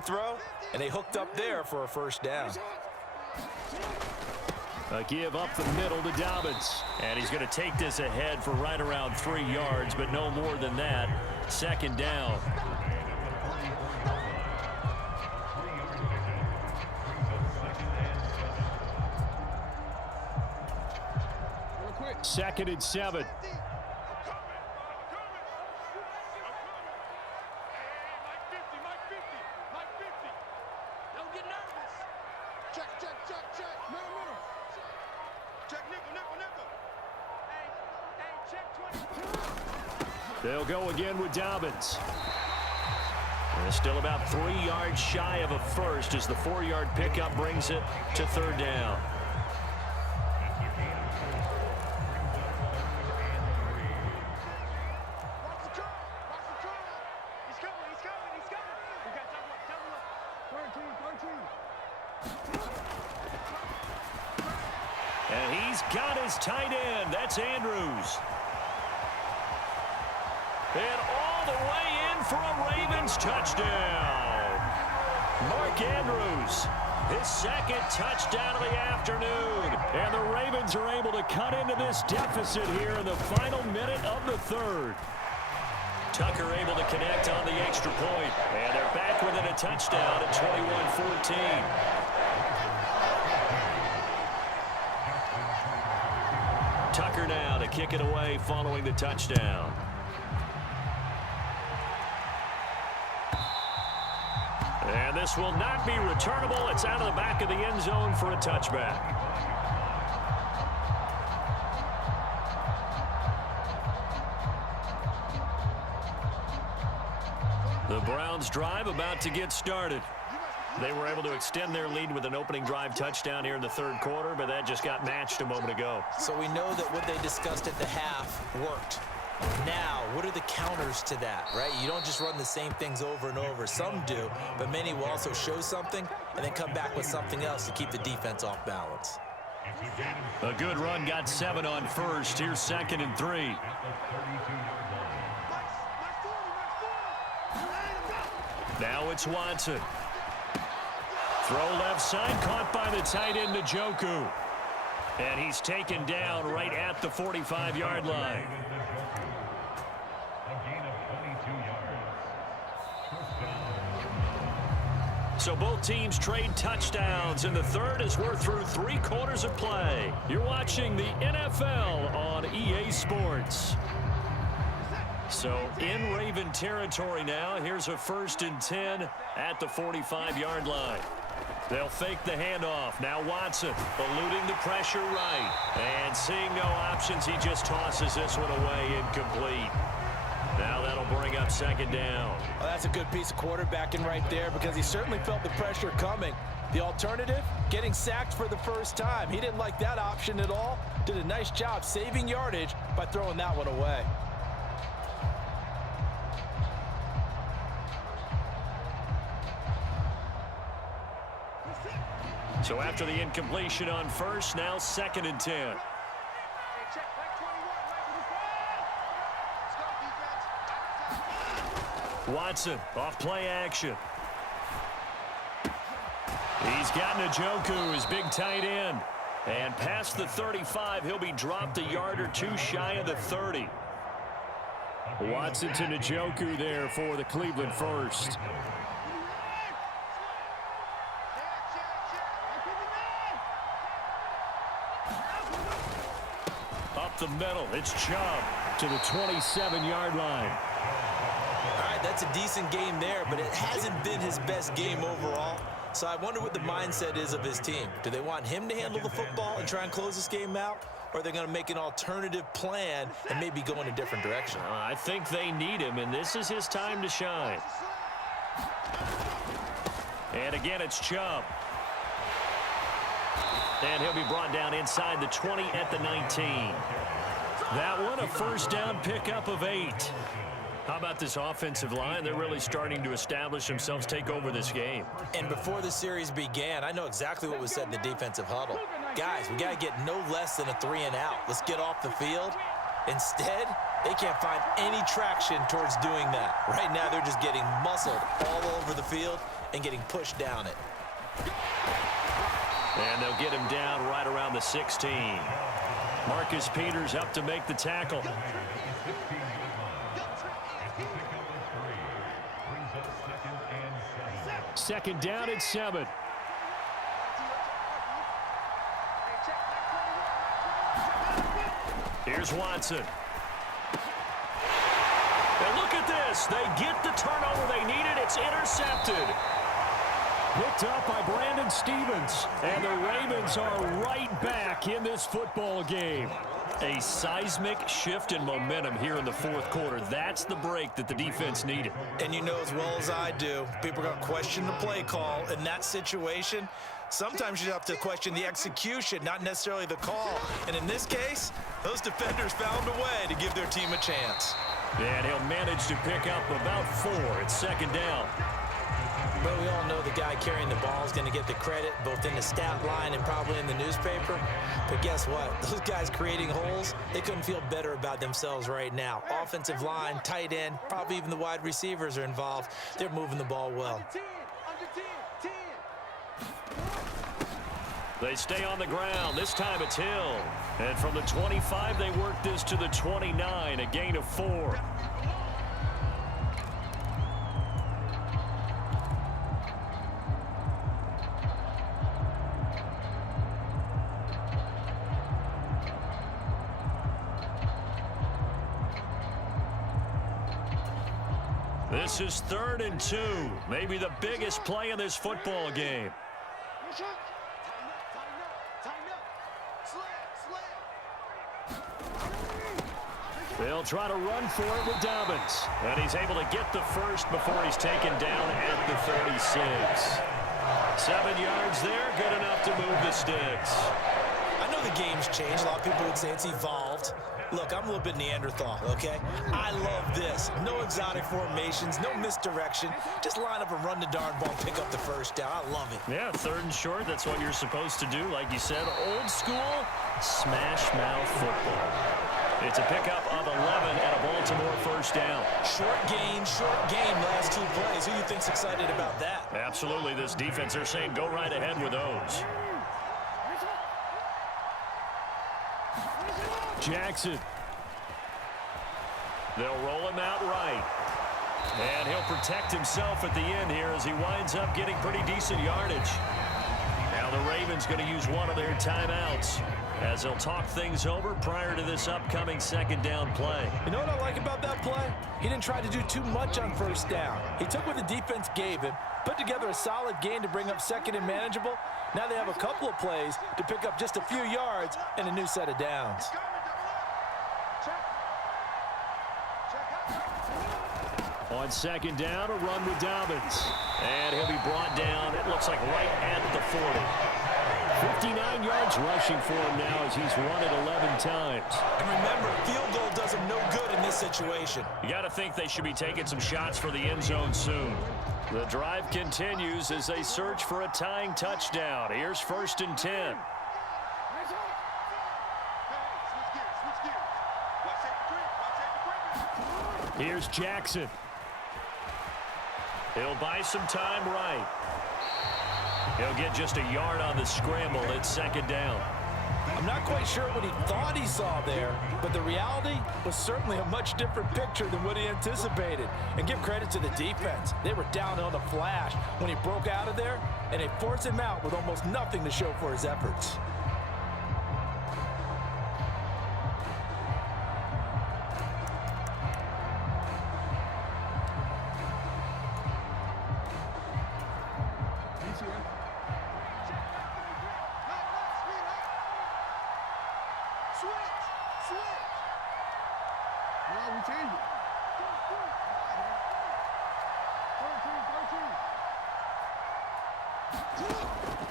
easy throw, and they hooked up there for a first down. A give up the middle to Dobbins. And he's going to take this ahead for right around 3 yards, but no more than that. Second down. Second and 7. They'll go again with Dobbins. And it's still about 3 yards shy of a first as the 4-yard pickup brings it to third down. And he's got his tight end. That's Andrews. And all the way in for a Ravens touchdown. Mark Andrews, his second touchdown of the afternoon. And the Ravens are able to cut into this deficit here in the final minute of the third. Tucker able to connect on the extra point. And they're back within a touchdown at 21-14. Tucker now to kick it away following the touchdown. And this will not be returnable. It's out of the back of the end zone for a touchback. The Browns drive about to get started. They were able to extend their lead with an opening drive touchdown here in the third quarter, but that just got matched a moment ago. So we know that what they discussed at the half worked. Now, what are the counters to that, right? You don't just run the same things over and over. Some do, but many will also show something and then come back with something else to keep the defense off balance. A good run got 7 on first. Here's 2nd and 3. Now it's Watson. Throw left side, caught by the tight end Njoku. And he's taken down right at the 45-yard line. So both teams trade touchdowns in the third as we're through 3 quarters of play. You're watching the NFL on EA Sports. So in Raven territory now, here's a 1st and 10 at the 45-yard line. They'll fake the handoff. Now Watson eluding the pressure right. And seeing no options, he just tosses this one away incomplete. Now that'll bring up 2nd down. Well, that's a good piece of quarterbacking right there because he certainly felt the pressure coming. The alternative, getting sacked for the first time. He didn't like that option at all. Did a nice job saving yardage by throwing that one away. So after the incompletion on first, now 2nd and 10. Watson off play action. He's got Njoku, his big tight end. And past the 35, he'll be dropped a yard or 2 shy of the 30. Watson to Njoku there for the Cleveland first. Up the middle, it's Chubb to the 27-yard line. All right, that's a decent game there, but it hasn't been his best game overall. So I wonder what the mindset is of his team. Do they want him to handle the football and try and close this game out? Or are they going to make an alternative plan and maybe go in a different direction? I think they need him, and this is his time to shine. And again, it's Chubb. And he'll be brought down inside the 20 at the 19. That one, a first down pickup of 8. How about this offensive line? They're really starting to establish themselves, take over this game. And before the series began, I know exactly what was said in the defensive huddle. Guys, we got to get no less than a 3-and-out. Let's get off the field. Instead, they can't find any traction towards doing that. Right now, they're just getting muscled all over the field, and getting pushed down it. And they'll get him down right around the 16. Marcus Peters up to make the tackle. Second down and 7. Here's Watson. And look at this. They get the turnover they needed. It's intercepted. Picked up by Brandon Stephens. And the Ravens are right back in this football game. A seismic shift in momentum here in the fourth quarter. That's the break that the defense needed. And you know as well as I do, people are going to question the play call in that situation. Sometimes you have to question the execution, not necessarily the call. And in this case, those defenders found a way to give their team a chance. And he'll manage to pick up about 4 at second down. But we all know the guy carrying the ball is going to get the credit, both in the stat line and probably in the newspaper. But guess what? Those guys creating holes, they couldn't feel better about themselves right now. Offensive line, tight end, probably even the wide receivers are involved. They're moving the ball well. They stay on the ground. This time it's Hill. And from the 25, they work this to the 29, a gain of 4. This is 3rd and 2, maybe the biggest play in this football game. They'll try to run for it with Dobbins. And he's able to get the first before he's taken down at the 36. 7 yards there, good enough to move the sticks. I know the game's changed. A lot of people would say it's evolved. Look, I'm a little bit Neanderthal, okay? I love this. No exotic formations, no misdirection. Just line up and run the darn ball, pick up the first down. I love it. Yeah, 3rd and short, that's what you're supposed to do. Like you said, old school, smash mouth football. It's a pickup of 11 and a Baltimore first down. Short game, last 2 plays. Who do you think's excited about that? Absolutely, this defense, they're saying go right ahead with those. Jackson. They'll roll him out right. And he'll protect himself at the end here as he winds up getting pretty decent yardage. Now the Ravens going to use one of their timeouts as they'll talk things over prior to this upcoming second down play. You know what I like about that play? He didn't try to do too much on first down. He took what the defense gave him, put together a solid gain to bring up second and manageable. Now they have a couple of plays to pick up just a few yards and a new set of downs. On second down, a run with Dobbins. And he'll be brought down, it looks like right at the 40. 59 yards rushing for him now as he's run it 11 times. And remember, field goal does him no good in this situation. You got to think they should be taking some shots for the end zone soon. The drive continues as they search for a tying touchdown. Here's 1st and 10. Here's Jackson. He'll buy some time right. He'll get just a yard on the scramble at second down. I'm not quite sure what he thought he saw there, but the reality was certainly a much different picture than what he anticipated. And give credit to the defense. They were down on the flash when he broke out of there, and they forced him out with almost nothing to show for his efforts.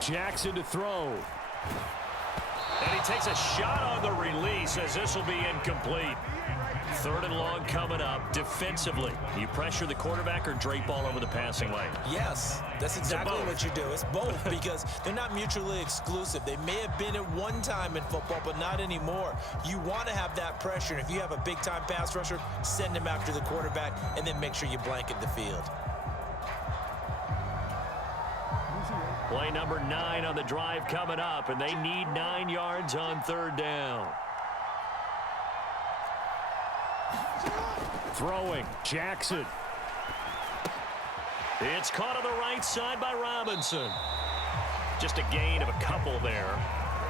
Jackson to throw. And he takes a shot on the release as this will be incomplete. 3rd and long coming up. Defensively, you pressure the quarterback or drape all over the passing lane? Yes, that's exactly what you do. It's both because they're not mutually exclusive. They may have been at one time in football, but not anymore. You want to have that pressure. And if you have a big-time pass rusher, send him after the quarterback and then make sure you blanket the field. Play number 9 on the drive coming up, and they need 9 yards on 3rd down. Throwing, Jackson. It's caught on the right side by Robinson. Just a gain of a couple there,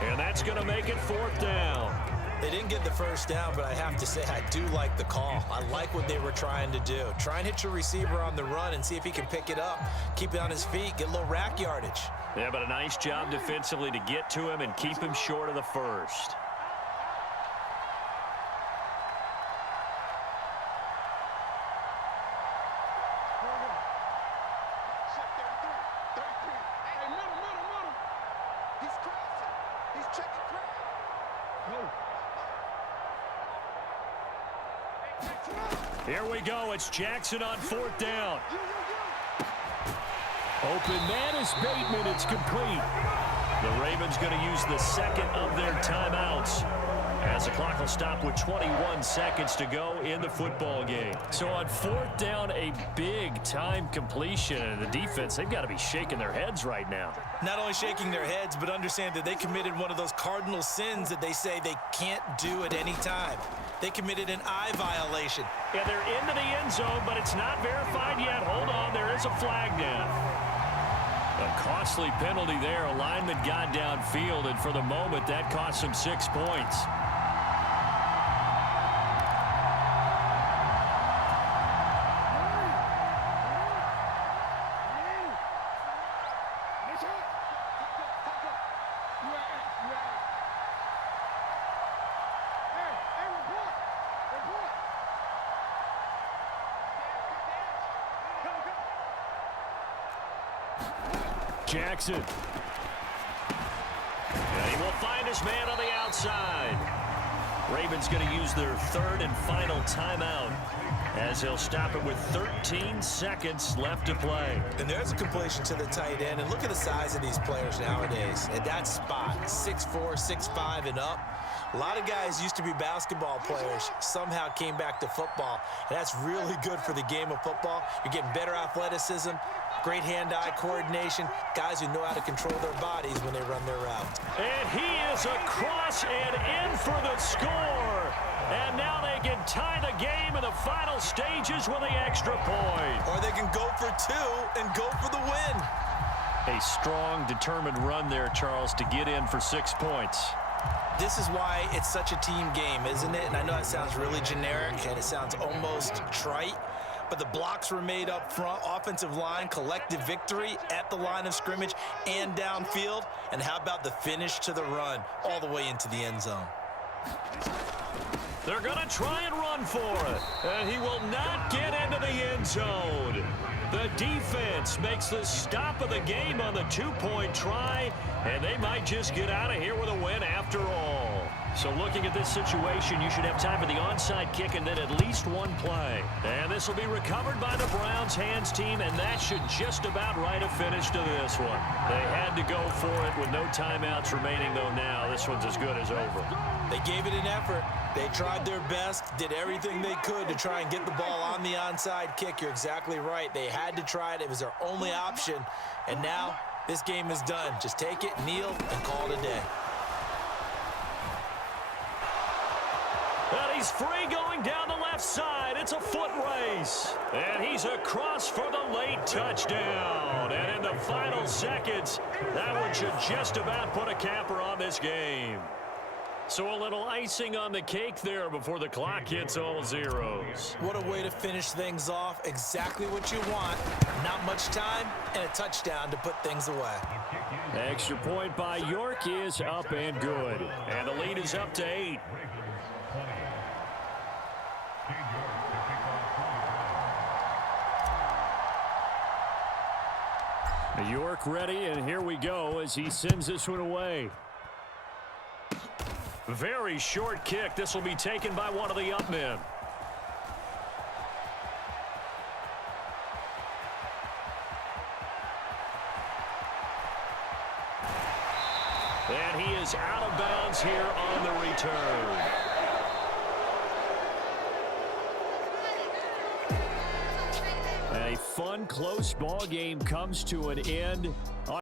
and that's going to make it 4th down. They didn't get the first down, but I have to say I do like the call. I like what they were trying to do. Try and hit your receiver on the run and see if he can pick it up, keep it on his feet, get a little rack yardage. Yeah, but a nice job defensively to get to him and keep him short of the first. Here we go. It's Jackson on 4th down. Open man is Bateman. It's complete. The Ravens going to use the second of their timeouts as the clock will stop with 21 seconds to go in the football game. So on 4th down, a big time completion. And the defense, they've got to be shaking their heads right now. Not only shaking their heads, but understand that they committed one of those cardinal sins that they say they can't do at any time. They committed an eye violation. Yeah, they're into the end zone, but it's not verified yet. Hold on, there is a flag down. A costly penalty there. A lineman got downfield, and for the moment, that cost him 6 points. Jackson. And he will find his man on the outside. Ravens going to use their 3rd and final timeout as they'll stop it with 13 seconds left to play. And there's a completion to the tight end. And look at the size of these players nowadays. At that spot, 6'4", 6'5", and up. A lot of guys used to be basketball players, somehow came back to football. And that's really good for the game of football. You're getting better athleticism, great hand-eye coordination, guys who know how to control their bodies when they run their routes. And he is across and in for the score. And now they can tie the game in the final stages with the extra point. Or they can go for 2 and go for the win. A strong, determined run there, Charles, to get in for 6 points. This is why it's such a team game, isn't it? And I know it sounds really generic and it sounds almost trite, but the blocks were made up front, offensive line, collective victory at the line of scrimmage and downfield. And how about the finish to the run all the way into the end zone? They're going to try and run for it, and he will not get into the end zone. The defense makes the stop of the game on the 2-point try, and they might just get out of here with a win after all. So looking at this situation, you should have time for the onside kick and then at least one play. And this will be recovered by the Browns hands team, and that should just about write a finish to this one. They had to go for it with no timeouts remaining, though now this one's as good as over. They gave it an effort. They tried their best, did everything they could to try and get the ball on the onside kick. You're exactly right. They had to try it. It was their only option. And now this game is done. Just take it, kneel, and call it a day. And he's free going down the left side. It's a foot race. And he's across for the late touchdown. And in the final seconds, that one should just about put a capper on this game. So a little icing on the cake there before the clock hits all zeros. What a way to finish things off. Exactly what you want. Not much time and a touchdown to put things away. Extra point by York is up and good. And the lead is up to 8. York ready, and here we go as he sends this one away. Very short kick. This will be taken by one of the up men. And he is out of bounds here on the return. A fun, close ball game comes to an end.